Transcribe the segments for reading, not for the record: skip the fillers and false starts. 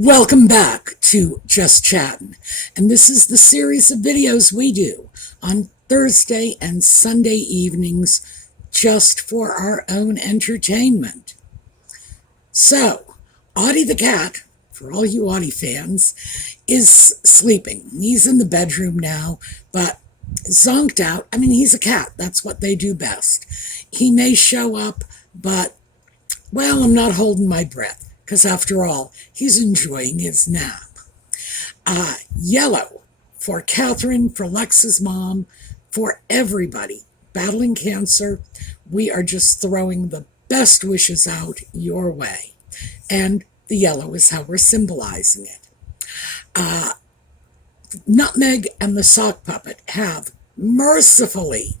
Welcome back to Just Chattin', and this is the series of videos we do on Thursday and Sunday evenings just for our own entertainment. So, Audie the cat, for all you Audie fans, is sleeping. He's in the bedroom now, but zonked out. I mean, he's a cat. That's what they do best. He may show up, but, well, I'm not holding my breath. Because after all, he's enjoying his nap. Yellow for Catherine, for Lex's mom, for everybody battling cancer. We are just throwing the best wishes out your way. And the yellow is how we're symbolizing it. Nutmeg and the sock puppet have mercifully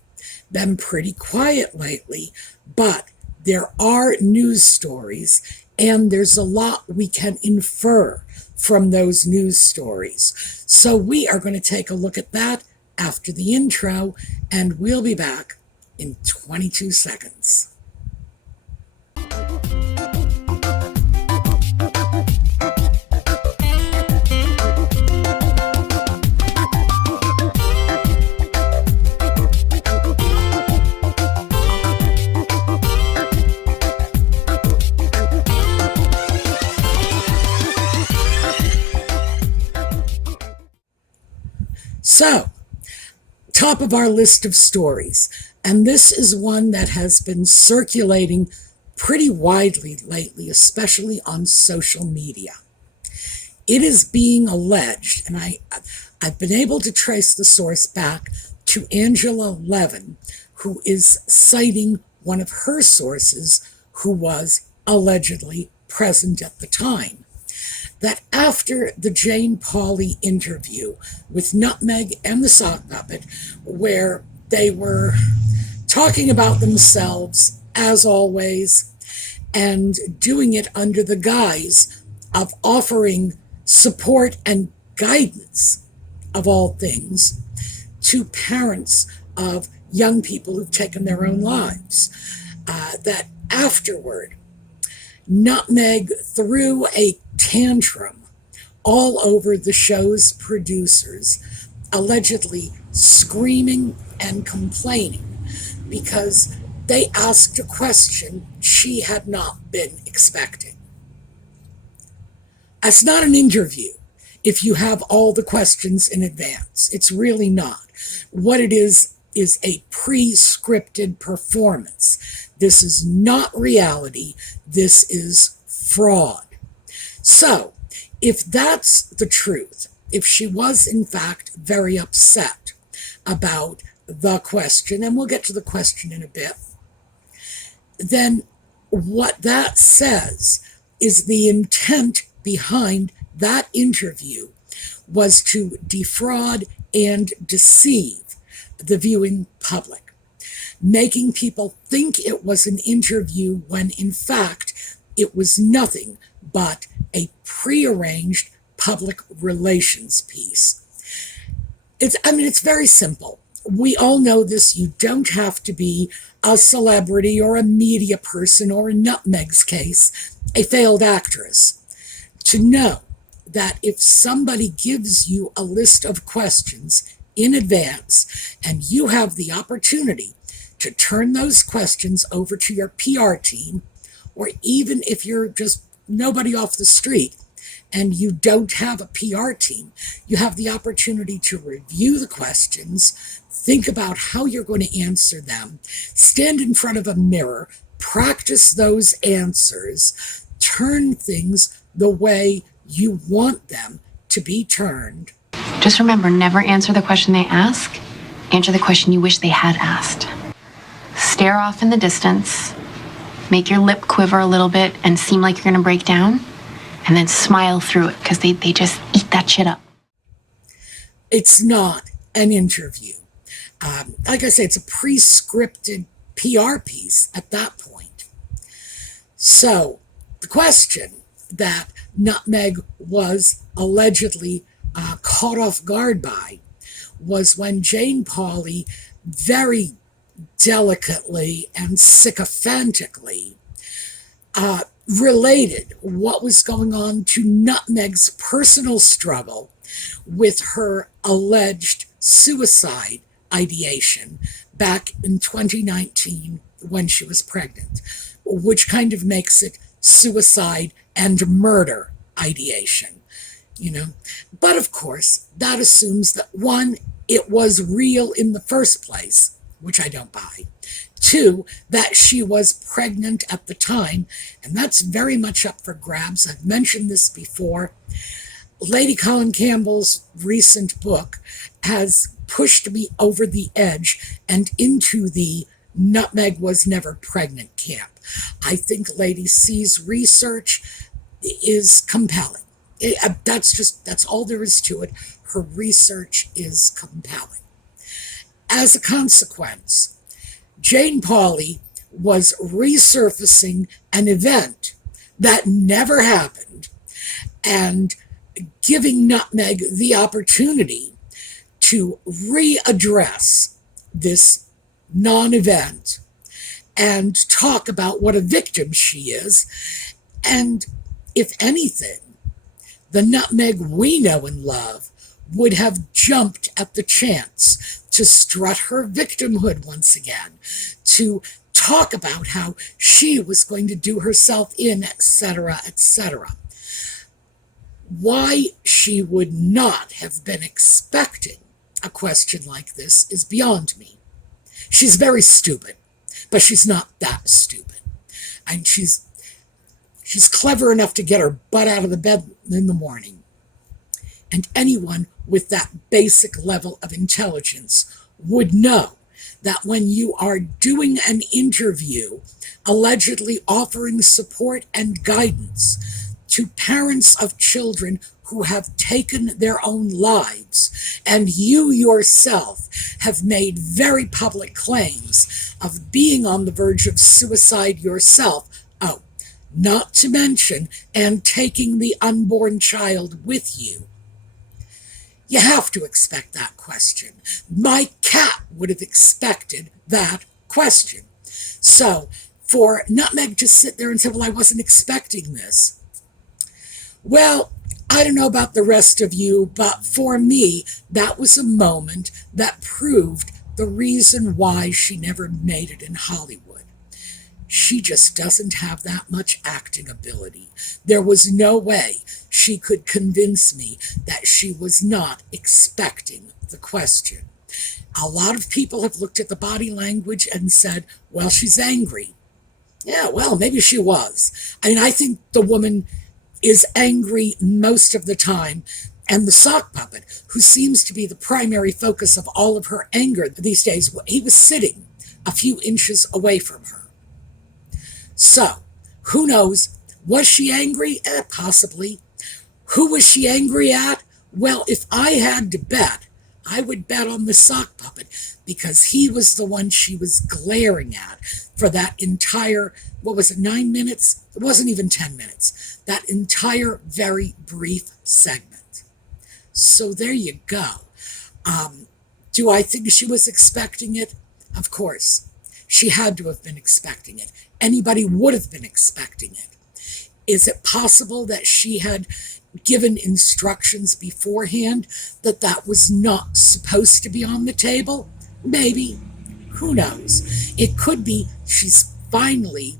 been pretty quiet lately, but there are news stories, and there's a lot we can infer from those news stories. So we are going to take a look at that after the intro, and we'll be back in 22 seconds. So, top of our list of stories, and this is one that has been circulating pretty widely lately, especially on social media. It is being alleged, and I've been able to trace the source back to Angela Levin, who is citing one of her sources who was allegedly present at the time, that after the Jane Pauley interview with Nutmeg and the sock puppet, where they were talking about themselves, as always, and doing it under the guise of offering support and guidance, of all things, to parents of young people who've taken their own lives, that afterward, Nutmeg threw a tantrum all over the show's producers, allegedly screaming and complaining because they asked a question she had not been expecting. That's not an interview if you have all the questions in advance. It's really not. What it is a pre-scripted performance. This is not reality. This is fraud. So, if that's the truth, if she was in fact very upset about the question, and we'll get to the question in a bit, then what that says is the intent behind that interview was to defraud and deceive the viewing public, making people think it was an interview when in fact it was nothing but a prearranged public relations piece. It's very simple. We all know this. You don't have to be a celebrity or a media person, or in Nutmeg's case, a failed actress, to know that if somebody gives you a list of questions in advance and you have the opportunity to turn those questions over to your PR team, or even if you're just nobody off the street and you don't have a PR team, you have the opportunity to review the questions, think about how you're going to answer them, stand in front of a mirror, practice those answers, turn things the way you want them to be turned. Just remember, never answer the question they ask. Answer the question you wish they had asked. Stare off in the distance. Make your lip quiver a little bit and seem like you're going to break down. And then smile through it, because they just eat that shit up. It's not an interview. Like I say, it's a pre-scripted PR piece at that point. So the question that Nutmeg was allegedly caught off guard by was when Jane Pauley very delicately and sycophantically related what was going on to Nutmeg's personal struggle with her alleged suicide ideation back in 2019 when she was pregnant, which kind of makes it suicide and murder ideation, you know. But of course, that assumes that one, it was real in the first place, which I don't buy. Two, that she was pregnant at the time, and that's very much up for grabs. I've mentioned this before. Lady Colin Campbell's recent book has pushed me over the edge and into the Nutmeg was never pregnant camp. I think Lady C's research is compelling. That's all there is to it. Her research is compelling. As a consequence, Jane Pauley was resurfacing an event that never happened and giving Nutmeg the opportunity to readdress this non-event and talk about what a victim she is. And if anything, the Nutmeg we know and love would have jumped at the chance to strut her victimhood once again, to talk about how she was going to do herself in, etc., etc. Why she would not have been expecting a question like this is beyond me. She's very stupid, but she's not that stupid. And she's clever enough to get her butt out of the bed in the morning. And anyone with that basic level of intelligence would know that when you are doing an interview, allegedly offering support and guidance to parents of children who have taken their own lives, and you yourself have made very public claims of being on the verge of suicide yourself, not to mention, and taking the unborn child with you, you have to expect that question. My cat would have expected that question. So for Nutmeg to sit there and say, well, I wasn't expecting this. Well, I don't know about the rest of you, but for me, that was a moment that proved the reason why she never made it in Hollywood. She just doesn't have that much acting ability. There was no way she could convince me that she was not expecting the question. A lot of people have looked at the body language and said, well, she's angry. Yeah, well, maybe she was. I mean, I think the woman is angry most of the time, and the sock puppet, who seems to be the primary focus of all of her anger these days, he was sitting a few inches away from her. So, who knows? Was she angry? Possibly. Who was she angry at? Well, if I had to bet, I would bet on the sock puppet, because he was the one she was glaring at for that entire, 9 minutes? It wasn't even 10 minutes. That entire very brief segment. So there you go. Do I think she was expecting it? Of course. She had to have been expecting it. Anybody would have been expecting it. Is it possible that she had given instructions beforehand that that was not supposed to be on the table? Maybe. Who knows? It could be she's finally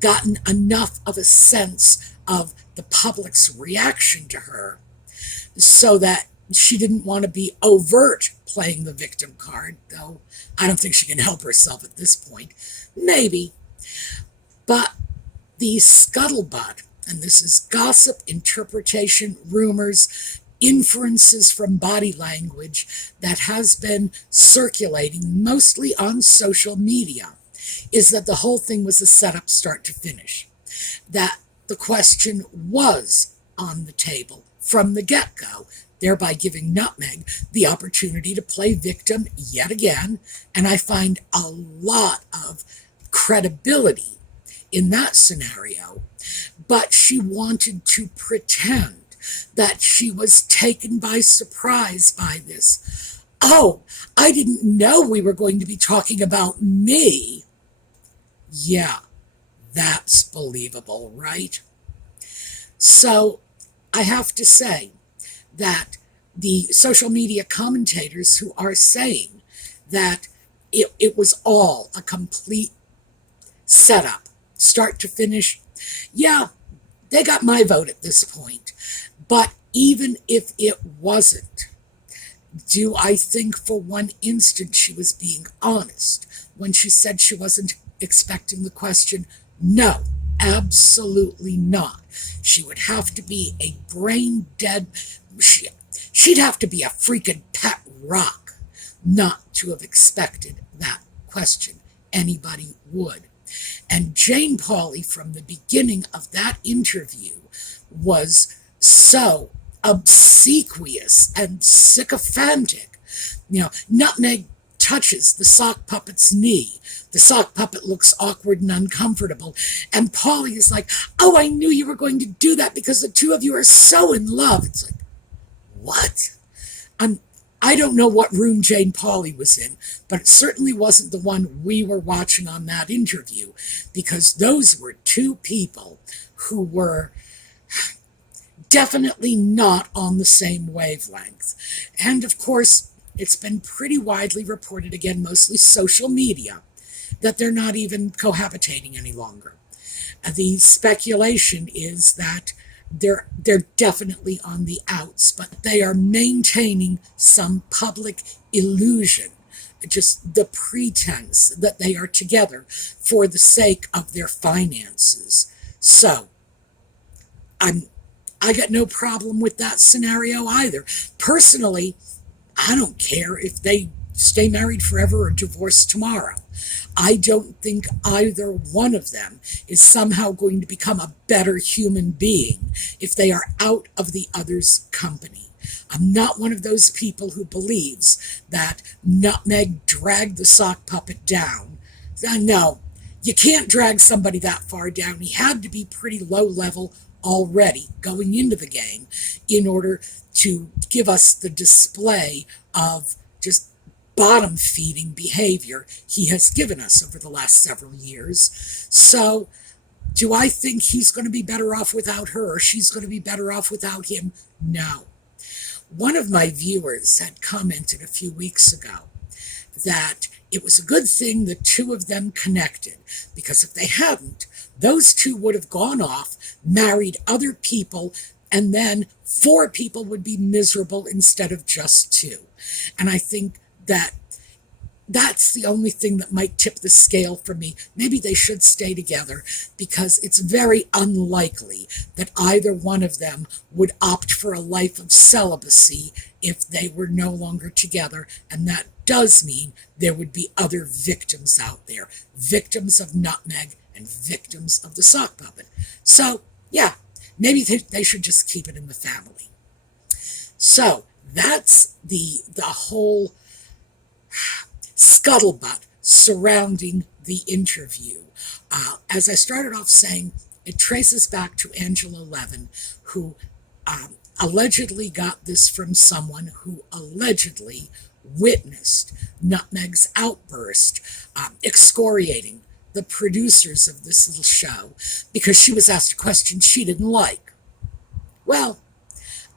gotten enough of a sense of the public's reaction to her so that she didn't want to be overt playing the victim card, though I don't think she can help herself at this point. Maybe. But the scuttlebutt, and this is gossip, interpretation, rumors, inferences from body language that has been circulating mostly on social media, is that the whole thing was a setup start to finish. That the question was on the table from the get-go, thereby giving Nutmeg the opportunity to play victim yet again. And I find a lot of credibility in that scenario, but she wanted to pretend that she was taken by surprise by this. Oh, I didn't know we were going to be talking about me. Yeah, That's believable, right? So I have to say that the social media commentators who are saying that it was all a complete setup, start to finish, yeah, they got my vote at this point. But even if it wasn't, do I think for one instant she was being honest when she said she wasn't expecting the question? No, absolutely not. She would have to be a brain dead, she'd have to be a freaking pet rock not to have expected that question. Anybody would. And Jane Pauley, from the beginning of that interview, was so obsequious and sycophantic. Nutmeg touches the sock puppet's knee. The sock puppet looks awkward and uncomfortable. And Pauley is like, oh, I knew you were going to do that because the two of you are so in love. It's like, what? I don't know what room Jane Pauley was in, but it certainly wasn't the one we were watching on that interview, because those were two people who were definitely not on the same wavelength. And of course, it's been pretty widely reported, again, mostly social media, that they're not even cohabitating any longer. The speculation is that they're definitely on the outs, but they are maintaining some public illusion, just the pretense that they are together for the sake of their finances. So I got no problem with that scenario either. Personally, I don't care if they stay married forever or divorce tomorrow. I don't think either one of them is somehow going to become a better human being if they are out of the other's company. I'm not one of those people who believes that Nutmeg dragged the sock puppet down. No, you can't drag somebody that far down. He had to be pretty low level already going into the game in order to give us the display of just bottom feeding behavior he has given us over the last several years. So do I think he's going to be better off without her, or she's going to be better off without him? No. One of my viewers had commented a few weeks ago that it was a good thing the two of them connected, because if they hadn't, those two would have gone off, married other people, and then 4 people would be miserable instead of just 2. And I think that's the only thing that might tip the scale for me. Maybe they should stay together, because it's very unlikely that either one of them would opt for a life of celibacy if they were no longer together. And that does mean there would be other victims out there, victims of Nutmeg and victims of the sock puppet. So, yeah, maybe they should just keep it in the family. So that's the whole scuttlebutt surrounding the interview. As I started off saying, it traces back to Angela Levin, who allegedly got this from someone who allegedly witnessed Nutmeg's outburst, excoriating the producers of this little show because she was asked a question she didn't like. Well,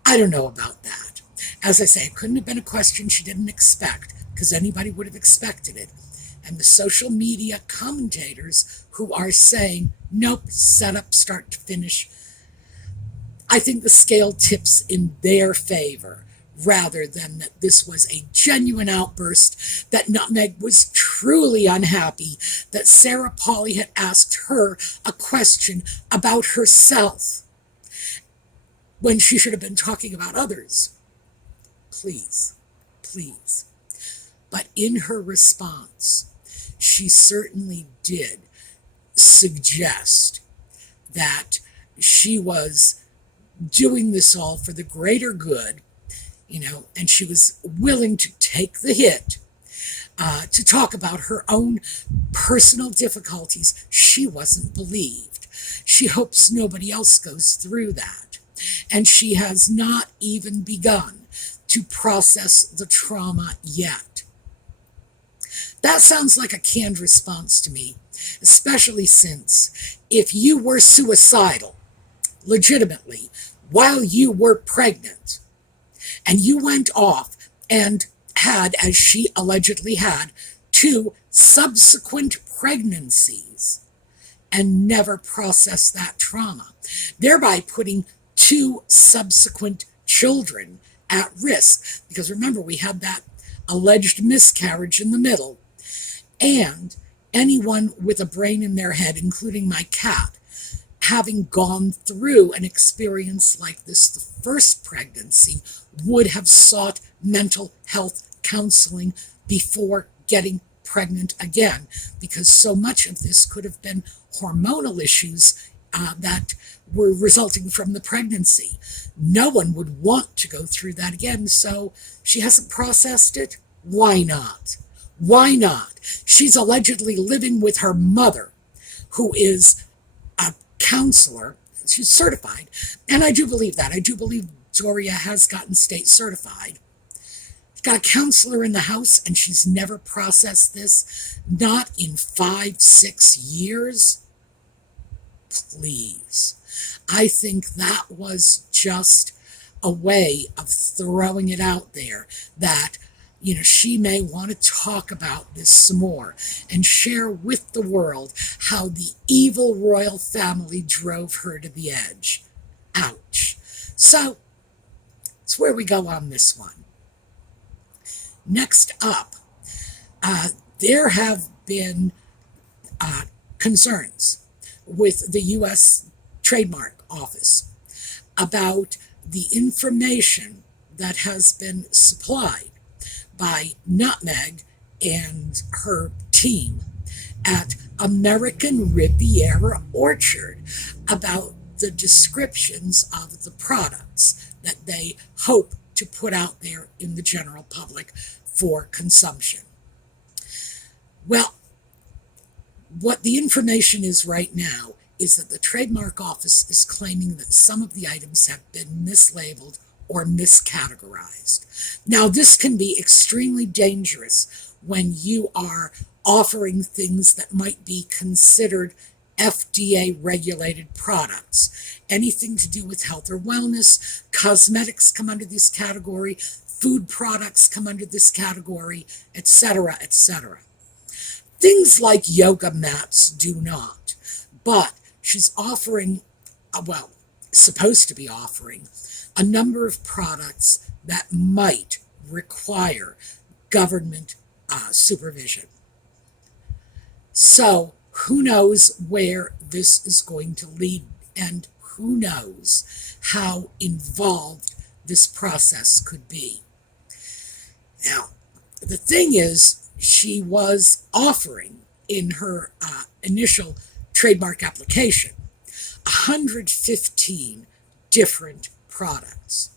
I don't know about that. As I say, it couldn't have been a question she didn't expect, because anybody would have expected it. And the social media commentators who are saying, nope, setup, start to finish, I think the scale tips in their favor, rather than that this was a genuine outburst, that Nutmeg was truly unhappy that Sarah Pauley had asked her a question about herself when she should have been talking about others. Please, please. But in her response, she certainly did suggest that she was doing this all for the greater good, and she was willing to take the hit, to talk about her own personal difficulties. She wasn't believed. She hopes nobody else goes through that. And she has not even begun to process the trauma yet. That sounds like a canned response to me. especially since if you were suicidal, legitimately, while you were pregnant, and you went off and had, as she allegedly had, 2 subsequent pregnancies and never processed that trauma, thereby putting 2 subsequent children at risk. Because remember, we had that alleged miscarriage in the middle, and anyone with a brain in their head, including my cat, having gone through an experience like this the first pregnancy, would have sought mental health counseling before getting pregnant again, because so much of this could have been hormonal issues that were resulting from the pregnancy. No one would want to go through that again, so she hasn't processed it. Why not? Why not? She's allegedly living with her mother, who is a counselor. She's certified, and I do believe that. I do believe Doria has gotten state certified. She's got a counselor in the house, and she's never processed this, not in 5-6 years. Please. I think that was just a way of throwing it out there that, she may want to talk about this some more and share with the world how the evil royal family drove her to the edge. Ouch. So, that's where we go on this one. Next up, there have been concerns with the U.S. Trademark Office about the information that has been supplied by Nutmeg and her team at American Riviera Orchard about the descriptions of the products that they hope to put out there in the general public for consumption. Well, what the information is right now is that the Trademark Office is claiming that some of the items have been mislabeled or miscategorized. Now, this can be extremely dangerous when you are offering things that might be considered FDA-regulated products. Anything to do with health or wellness, cosmetics come under this category, food products come under this category, etc., etc. Things like yoga mats do not, but she's offering, supposed to be offering, a number of products that might require government supervision. So who knows where this is going to lead, and who knows how involved this process could be. Now, the thing is, she was offering in her initial trademark application 115 different products.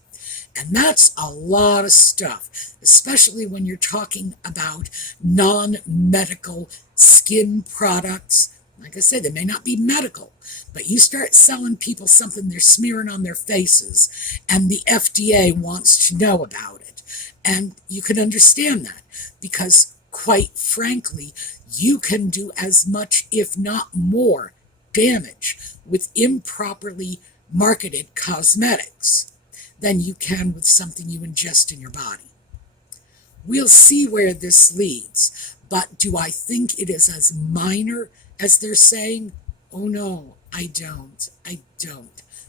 And that's a lot of stuff, especially when you're talking about non-medical skin products. Like I said, they may not be medical, but you start selling people something they're smearing on their faces, and the FDA wants to know about it. And you can understand that, because quite frankly, you can do as much, if not more, damage with improperly marketed cosmetics than you can with something you ingest in your body. We'll see where this leads, but do I think it is as minor as they're saying? Oh no, I don't.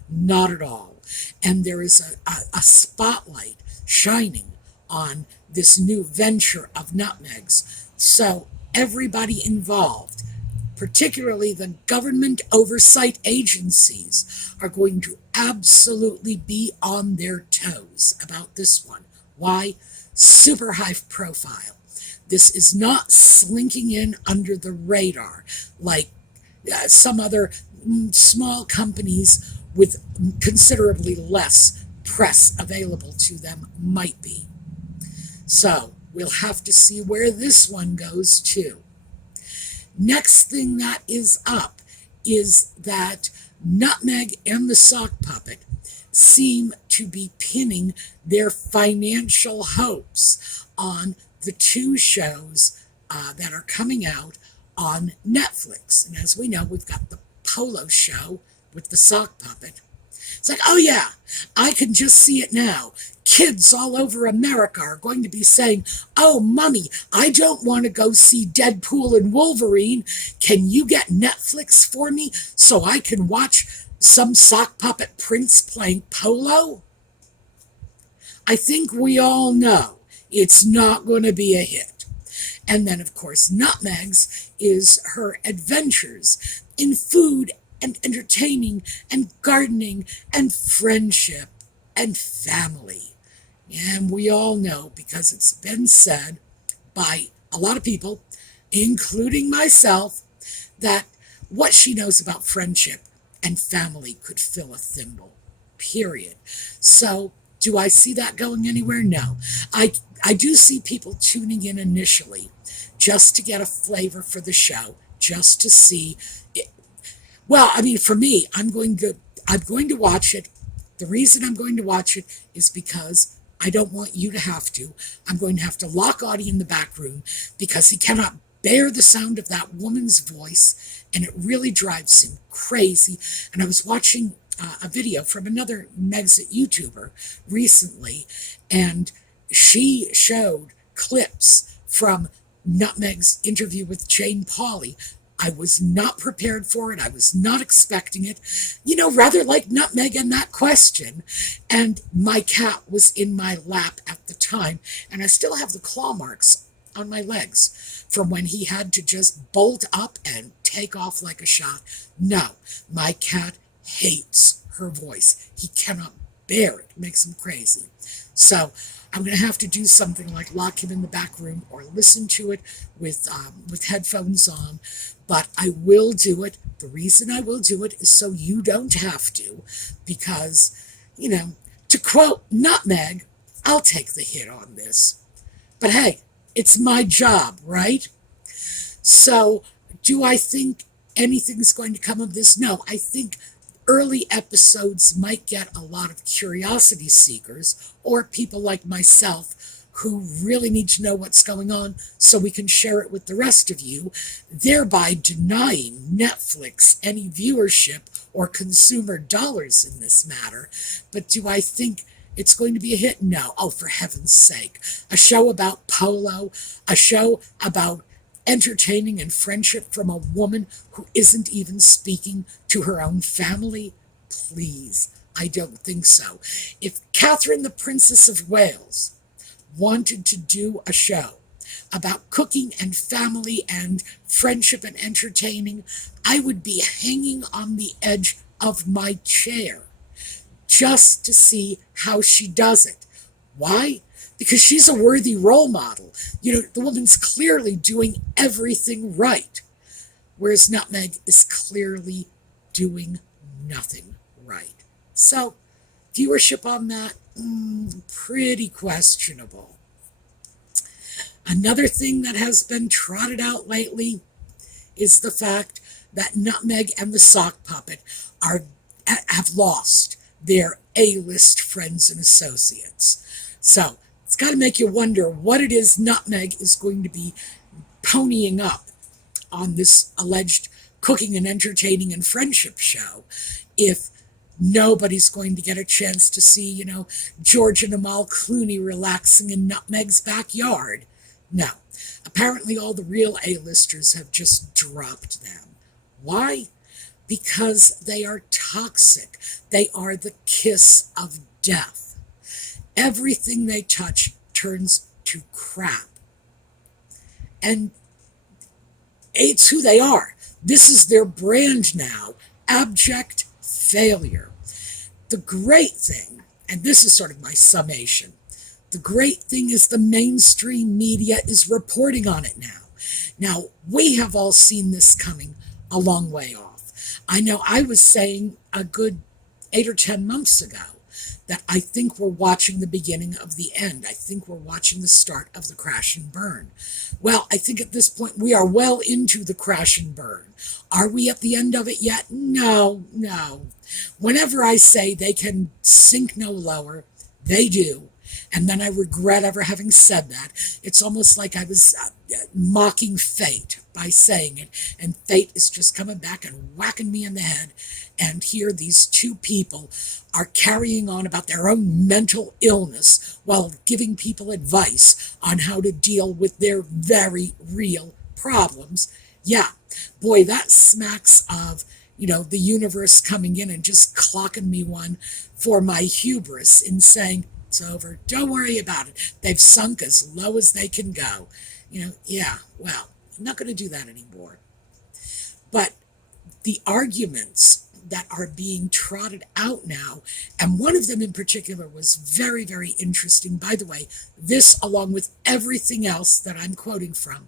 Not at all. And there is a spotlight shining on this new venture of Nutmegs. So everybody involved, particularly the government oversight agencies, are going to absolutely be on their toes about this one. Why? Super high profile. This is not slinking in under the radar like some other small companies with considerably less press available to them might be. So we'll have to see where this one goes too. Next thing that is up is that Nutmeg and the Sock Puppet seem to be pinning their financial hopes on the 2 shows that are coming out on Netflix. And as we know, we've got the Polo show with the sock puppet. It's like, oh yeah, I can just see it now. Kids all over America are going to be saying, oh, Mommy, I don't want to go see Deadpool and Wolverine. Can you get Netflix for me so I can watch some sock puppet prince playing polo? I think we all know it's not going to be a hit. And then, of course, Nutmeg's is her adventures in food and entertaining and gardening and friendship and family. And we all know, because it's been said by a lot of people, including myself, that what she knows about friendship and family could fill a thimble, period. So, do I see that going anywhere? No. I do see people tuning in initially just to get a flavor for the show, just to see it. Well, I mean, for me, I'm going to watch it. The reason I'm going to watch it is because I don't want you to have to. I'm going to have to lock Audie in the back room because he cannot bear the sound of that woman's voice, and it really drives him crazy. And I was watching a video from another Megxit YouTuber recently, and she showed clips from Nutmeg's interview with Jane Pauley. I was not prepared for it. I was not expecting it. You know, rather like Nutmeg and that question. And my cat was in my lap at the time, and I still have the claw marks on my legs from when he had to just bolt up and take off like a shot. No, my cat hates her voice. He cannot bear it. It makes him crazy. So I'm going to have to do something like lock him in the back room or listen to it with headphones on. But I will do it. The reason I will do it is so you don't have to, because, you know, to quote Nutmeg, I'll take the hit on this. But hey, it's my job, right? So do I think anything's going to come of this? No, I think early episodes might get a lot of curiosity seekers or people like myself who really need to know what's going on so we can share it with the rest of you, thereby denying Netflix any viewership or consumer dollars in this matter. But do I think it's going to be a hit? No. Oh, for heaven's sake. A show about polo, a show about entertaining and friendship from a woman who isn't even speaking to her own family? Please, I don't think so. If Catherine, the Princess of Wales, wanted to do a show about cooking and family and friendship and entertaining, I would be hanging on the edge of my chair just to see how she does it. Why? Because she's a worthy role model. You know, the woman's clearly doing everything right, whereas Nutmeg is clearly doing nothing right. So, viewership on that, pretty questionable. Another thing that has been trotted out lately is the fact that Nutmeg and the sock puppet have lost their A-list friends and associates. So it's got to make you wonder what it is Nutmeg is going to be ponying up on this alleged cooking and entertaining and friendship show if nobody's going to get a chance to see, you know, George and Amal Clooney relaxing in Nutmeg's backyard. No. Apparently all the real A-listers have just dropped them. Why? Because they are toxic. They are the kiss of death. Everything they touch turns to crap. And it's who they are. This is their brand now. Abject failure. The great thing, and this is sort of my summation, the great thing is the mainstream media is reporting on it now. Now, we have all seen this coming a long way off. I know I was saying a good 8 or 10 months ago that I think we're watching the beginning of the end. I think we're watching the start of the crash and burn. Well, I think at this point we are well into the crash and burn. Are we at the end of it yet? No. Whenever I say they can sink no lower, they do. And then I regret ever having said that. It's almost like I was mocking fate by saying it, and fate is just coming back and whacking me in the head. And here these two people are carrying on about their own mental illness while giving people advice on how to deal with their very real problems. Yeah, boy, that smacks of, the universe coming in and just clocking me one for my hubris in saying, it's over, don't worry about it. They've sunk as low as they can go. Yeah, well, I'm not going to do that anymore. But the arguments that are being trotted out now, and one of them in particular was very, very interesting. By the way, this, along with everything else that I'm quoting from,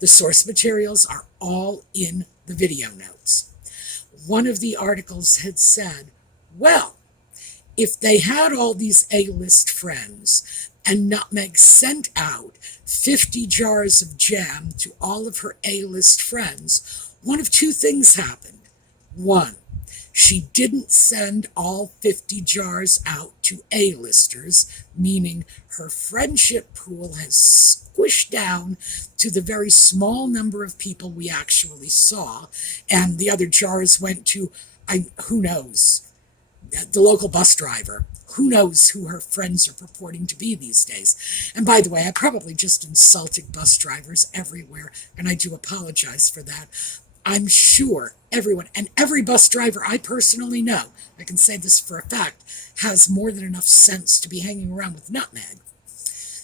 the source materials are all in the video notes. One of the articles had said, well, if they had all these A-list friends and Nutmeg sent out 50 jars of jam to all of her A-list friends, one of two things happened. One, she didn't send all 50 jars out to A-listers, meaning her friendship pool has squished down to the very small number of people we actually saw, and the other jars went to, who knows, the local bus driver. Who knows who her friends are purporting to be these days. And by the way, I probably just insulted bus drivers everywhere, and I do apologize for that. I'm sure everyone, and every bus driver I personally know, I can say this for a fact, has more than enough sense to be hanging around with Nutmeg.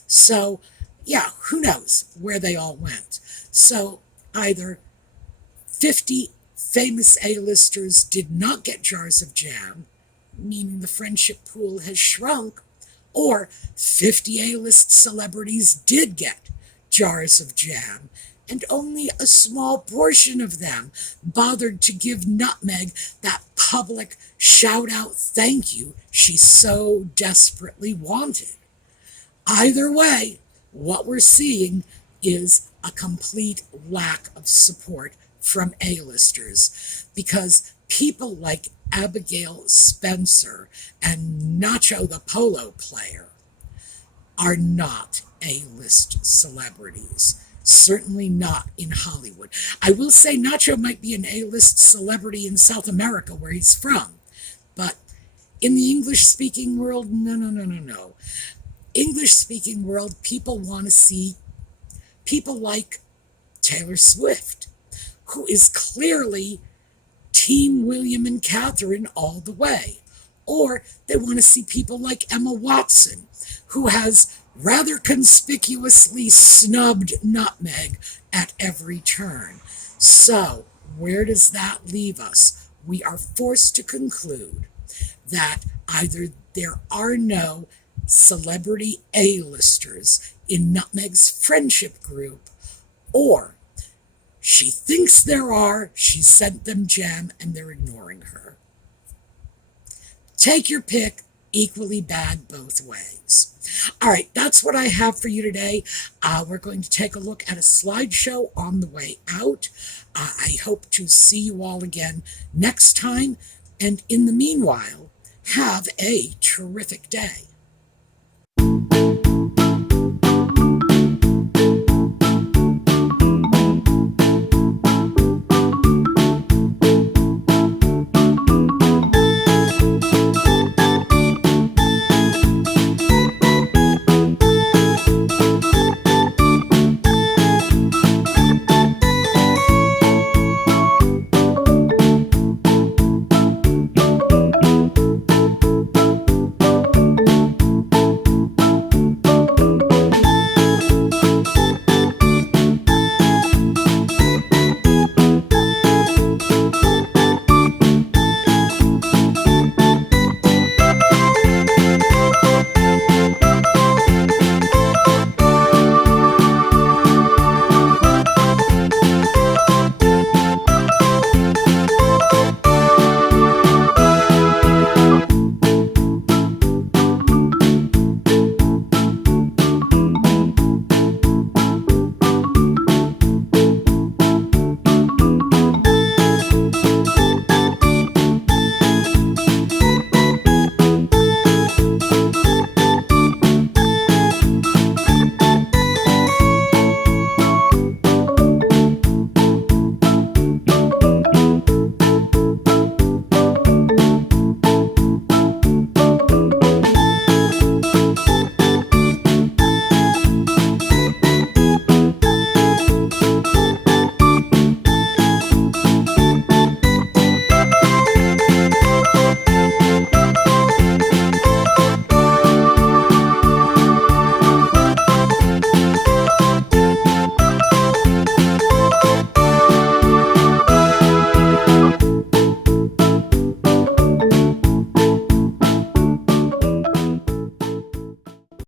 So, yeah, who knows where they all went. So either 50 famous A-listers did not get jars of jam, meaning the friendship pool has shrunk, or 50 A-list celebrities did get jars of jam, and only a small portion of them bothered to give Nutmeg that public shout-out thank you she so desperately wanted. Either way, what we're seeing is a complete lack of support from A-listers, because people like Abigail Spencer and Nacho the polo player are not A-list celebrities. Certainly not in Hollywood. I will say Nacho might be an A-list celebrity in South America, where he's from. But in the English-speaking world, no. English-speaking world, people want to see people like Taylor Swift, who is clearly Team William and Catherine all the way. Or they want to see people like Emma Watson, who has rather conspicuously snubbed Nutmeg at every turn. So, where does that leave us? We are forced to conclude that either there are no celebrity A-listers in Nutmeg's friendship group, or she thinks there are, she sent them jam, and they're ignoring her. Take your pick. Equally bad both ways. All right, that's what I have for you today. We're going to take a look at a slideshow on the way out. I hope to see you all again next time. And in the meanwhile, have a terrific day.